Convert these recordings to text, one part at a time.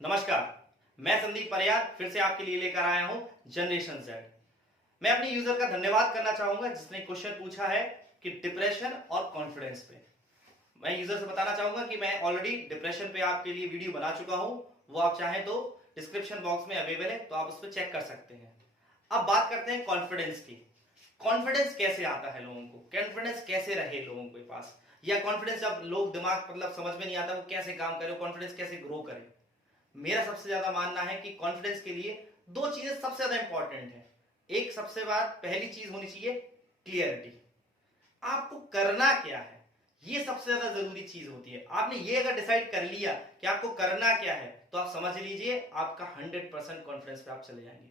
नमस्कार। मैं संदीप परियार फिर से आपके लिए लेकर आया हूं जनरेशन जेड। मैं अपने यूजर का धन्यवाद करना चाहूंगा जिसने क्वेश्चन पूछा है कि डिप्रेशन और कॉन्फिडेंस पे। मैं यूजर से बताना चाहूंगा कि मैं ऑलरेडी डिप्रेशन पे आपके लिए वीडियो बना चुका हूं। वो आप चाहें तो डिस्क्रिप्शन बॉक्स में अवेलेबल है, तो आप उस पर चेक कर सकते हैं। अब बात करते हैं कॉन्फिडेंस की। कॉन्फिडेंस कैसे आता है लोगों को, कॉन्फिडेंस कैसे रहे लोगों के पास, या कॉन्फिडेंस जब लोग दिमाग मतलब समझ में नहीं आता वो कैसे काम करे, कॉन्फिडेंस कैसे ग्रो करे। मेरा सबसे ज्यादा मानना है कि कॉन्फिडेंस के लिए दो चीजें सबसे ज्यादा इंपॉर्टेंट है। एक सबसे बात पहली चीज होनी चाहिए क्लियरिटी। आपको करना क्या है, ये सबसे ज्यादा जरूरी चीज होती है। आपने ये अगर डिसाइड कर लिया कि आपको करना क्या है, तो आप समझ लीजिए आपका 100% कॉन्फिडेंस पे आप चले जाएंगे।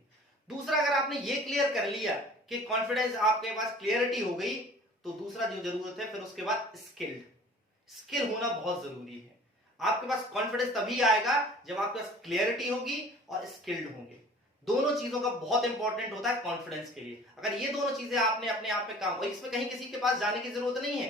दूसरा, अगर आपने ये क्लियर कर लिया कि कॉन्फिडेंस आपके पास क्लियरिटी हो गई, तो दूसरा जो जरूरत है फिर उसके बाद स्किल होना बहुत जरूरी है। आपके पास कॉन्फिडेंस तभी आएगा जब आपके पास क्लियरिटी होगी और स्किल्ड होंगे। दोनों चीजों का बहुत इंपॉर्टेंट होता है कॉन्फिडेंस के लिए। अगर ये दोनों चीजें आपने अपने आप पे काम, और इसमें कहीं किसी के पास जाने की जरूरत नहीं है।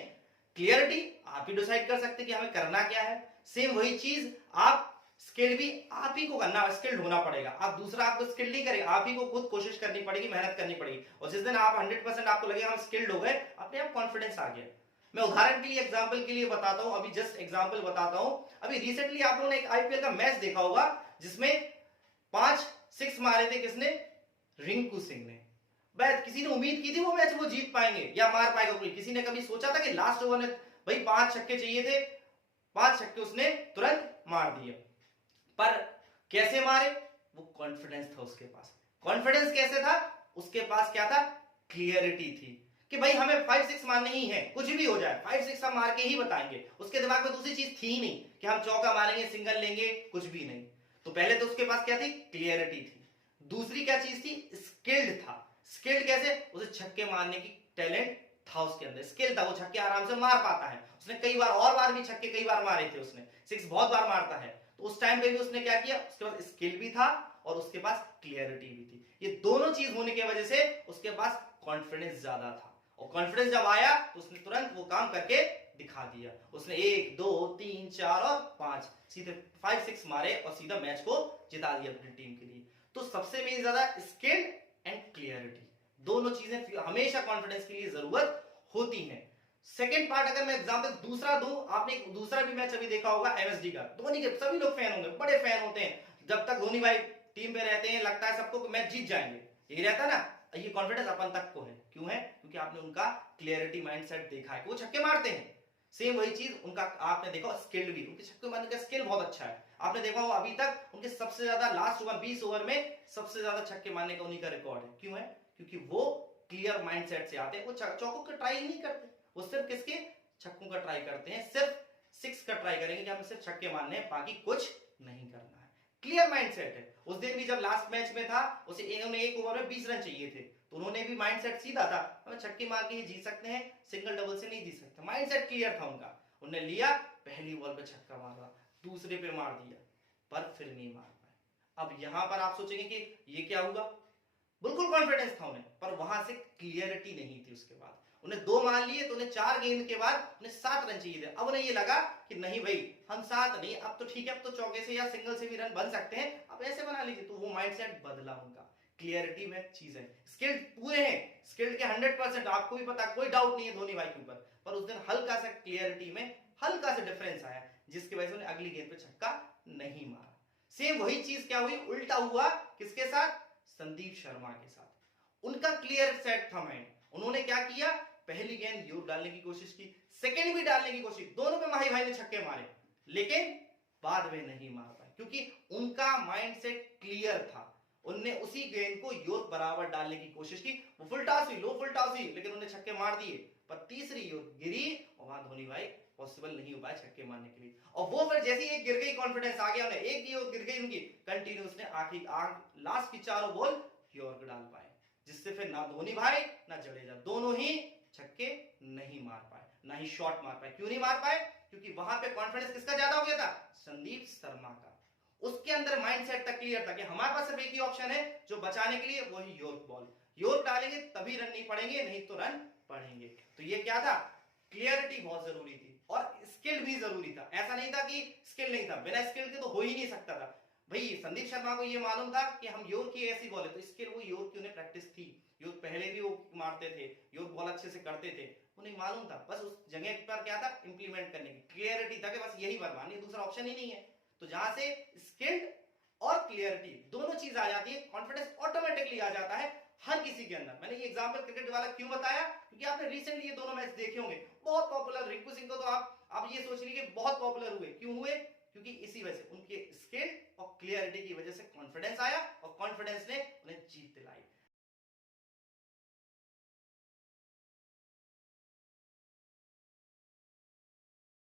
क्लियरिटी आप ही डिसाइड कर सकते हैं कि हमें करना क्या है। सेम वही चीज आप स्किल्ड भी आप ही को करना, स्किल्ड होना पड़ेगा। आप दूसरा आपको स्किल्ड नहीं करेगा, आप ही को खुद कोशिश करनी पड़ेगी, मेहनत करनी पड़ेगी। और जिस दिन आप 100% आपको लगेगा हम स्किल्ड हो गए, अपने आप कॉन्फिडेंस आ गया। मैं उदाहरण के लिए एग्जांपल के लिए बताता हूं, अभी जस्ट एग्जांपल बताता हूं। अभी रिसेंटली आप लोगों ने एक आईपीएल का मैच देखा होगा जिसमें 5 6 मारे थे किसने, रिंकू सिंह ने। भाई किसी ने उम्मीद की थी वो मैच वो जीत पाएंगे या मार पाएगा कोई, किसी ने कभी सोचा था कि लास्ट ओवर में भाई 5 छक्के चाहिए थे, 5 छक्के उसने तुरंत मार दिए। पर कैसे मारे, वो कॉन्फिडेंस था उसके पास। कॉन्फिडेंस कैसे था उसके पास, क्या था, क्लियरिटी थी कि भाई हमें 5 6 मारने ही है, कुछ भी हो जाए 5 6 हम मार के ही बताएंगे। उसके दिमाग में दूसरी चीज थी नहीं कि हम चौका मारेंगे, सिंगल लेंगे, कुछ भी नहीं। तो पहले तो उसके पास क्या थी, क्लियरिटी थी। दूसरी क्या चीज थी, स्किल्ड था। स्किल्ड कैसे, उसे छक्के मारने की टैलेंट था, उसके अंदर स्किल था, वो छक्के आराम से मार पाता है। उसने कई बार और बार भी छक्के कई बार मारे थे, उसने 6 बहुत बार मारता है। तो उस टाइम पे भी उसने क्या किया, उसके पास स्किल भी था और उसके पास क्लियरिटी भी थी। ये दोनों चीज होने की वजह से उसके पास कॉन्फिडेंस ज्यादा था। और कॉन्फिडेंस जब आया तो उसने तुरंत वो काम करके दिखा दिया। उसने 1 2 3 4 और 5 सीधे 5 6 मारे और सीधा मैच को जिता दिया अपनी टीम के लिए। तो सबसे मेन ज्यादा स्किल एंड क्लियरिटी, दोनों चीजें हमेशा कॉन्फिडेंस के लिए जरूरत होती हैं। सेकेंड पार्ट अगर मैं एग्जांपल दूसरा दूं, आपने दूसरा भी मैच अभी देखा होगा एमएसडी का, धोनी के सभी लोग फैन होंगे, बड़े फैन होते हैं। जब तक धोनी भाई टीम पे रहते हैं लगता है सबको मैच जीत जाएंगे, यही रहता ना। ये कॉन्फिडेंस अपन तक को है, क्यों है, क्योंकि आपने उनका क्लियरिटी माइंडसेट देखा है, वो छक्के मारते हैं। सेम वही चीज उनका आपने देखा, स्किल्ड भी, उनके छक्के मारने का स्किल बहुत अच्छा है। आपने देखा हो अभी तक उनके सबसे ज्यादा लास्ट ओवर 20 ओवर में सबसे ज्यादा छक्के मारने का उन्हीं का रिकॉर्ड है। क्यों है, क्योंकि वो क्लियर माइंडसेट से आते हैं। वो चौकों का ट्राई नहीं करते, वो सिर्फ किसके, छक्कों का ट्राई करते हैं। सिर्फ 6 का ट्राई करेंगे कि हमें सिर्फ छक्के मारने हैं, बाकी कुछ नहीं करना है। क्लियर माइंडसेट है। उस दिन भी जब लास्ट मैच में था, उसे उन्हें 1 ओवर में 20 रन चाहिए थे, तो उन्होंने भी माइंडसेट सीधा था, हमें छक्के मार के ही जीत सकते हैं, सिंगल डबल से नहीं जीत सकते। माइंडसेट क्लियर था उनका। उन्होंने लिया, पहली बॉल पे छक्का मारा, दूसरे पे मार दिया, पर फिर नहीं मार पाए। अब यहां पर आप सोचेंगे कि ये क्या हुआ, बिल्कुल कॉन्फिडेंस था उन्हें, पर वहां से क्लियरिटी नहीं थी। उसके बाद उन्हें 2 मान लिए, तो उन्हें 4 गेंद के बाद उन्हें 7 रन चाहिए थे। अब उन्हें ये लगा कि नहीं भाई हम 7 नहीं, अब तो ठीक है, अब तो चौके से या सिंगल से भी रन बन सकते हैं, अब ऐसे बना लीजिए। तो वो माइंडसेट बदला उनका। क्लियरिटी में चीज है, स्किल्ड पूरे हैं, स्किल्ड के 100%, आपको भी पता, कोई डाउट नहीं है धोनी भाई के ऊपर। पर उस दिन हल्का सा क्लियरिटी में हल्का सा डिफरेंस आया, जिसकी वजह से उन्हें अगली गेंद पे छक्का नहीं मारा। सेम वही चीज क्या हुई, उल्टा हुआ, किसके साथ, संदीप शर्मा के साथ। उनका क्लियर सेट था माइंड। उन्होंने क्या किया, पहली गेंद यूं डालने की कोशिश की, सेकंड भी डालने की कोशिश, दोनों पे माही भाई ने छक्के मारे, लेकिन बाद में नहीं मार पाए, क्योंकि उनका माइंडसेट क्लियर था। उनने उसी गेंद को योर बराबर डालने की कोशिश की, वो फुल टॉस हुई, लो फुल टॉस हुई, लेकिन उन्हें छक्के मार दिए। पर तीसरी योर गिरी और वहां धोनी भाई पॉसिबल नहीं हो पाया छक्के मारने के लिए। और वो फिर जैसे ही एक गिर गई, कॉन्फिडेंस आ गया उन्हें, एक योर गिर गई उनकी, कंटिन्यूस ने आखिरी लास्ट की चारों बॉल योर्क डाल पाए, जिससे फिर ना धोनी भाई ना जडेजा दोनों ही छक्के नहीं मार पाए, ना ही शॉट मार पाए। क्यों नहीं मार पाए, क्योंकि वहां पे कॉन्फिडेंस किसका ज्यादा हो गया था, संदीप शर्मा का। उसके अंदर माइंडसेट तक क्लियर था कि हमारे पास सिर्फ एक ही ऑप्शन है जो बचाने के लिए, वही योर्क बॉल। योर्क डालेंगे तभी रन नहीं पड़ेंगे, नहीं तो रन पड़ेंगे। तो ये क्या था, क्लियरिटी बहुत जरूरी थी और स्किल भी जरूरी था। ऐसा नहीं था कि स्किल नहीं था, बिना स्किल के तो हो ही नहीं सकता था। भाई संदीप शर्मा को ये मालूम था कि हम योर की ऐसी बॉल है, तो इसके लिए वो योर की उन्हें प्रैक्टिस थी, योर पहले भी वो मारते थे, योर बॉल अच्छे से करते थे, उन्हें मालूम था, बस उस जगह पर क्या था, इंप्लीमेंट करने की क्लियरिटी था कि बस यही बात माननी, दूसरा ऑप्शन ही नहीं है। तो जहां से स्किल्ड और क्लियरिटी दोनों चीज आ जाती है, कॉन्फिडेंस ऑटोमेटिकली आ जाता है हर किसी के अंदर। मैंने ये एग्जांपल क्रिकेट वाला क्यों बताया, क्योंकि आपने रिसेंटली ये दोनों मैच देखे होंगे, बहुत पॉपुलर। रिंकू सिंह को तो आप ये सोच लीजिए बहुत पॉपुलर हुए, क्यों हुए, क्योंकि इसी वजह से उनके स्किल और क्लियरिटी की वजह से कॉन्फिडेंस आया, और कॉन्फिडेंस ने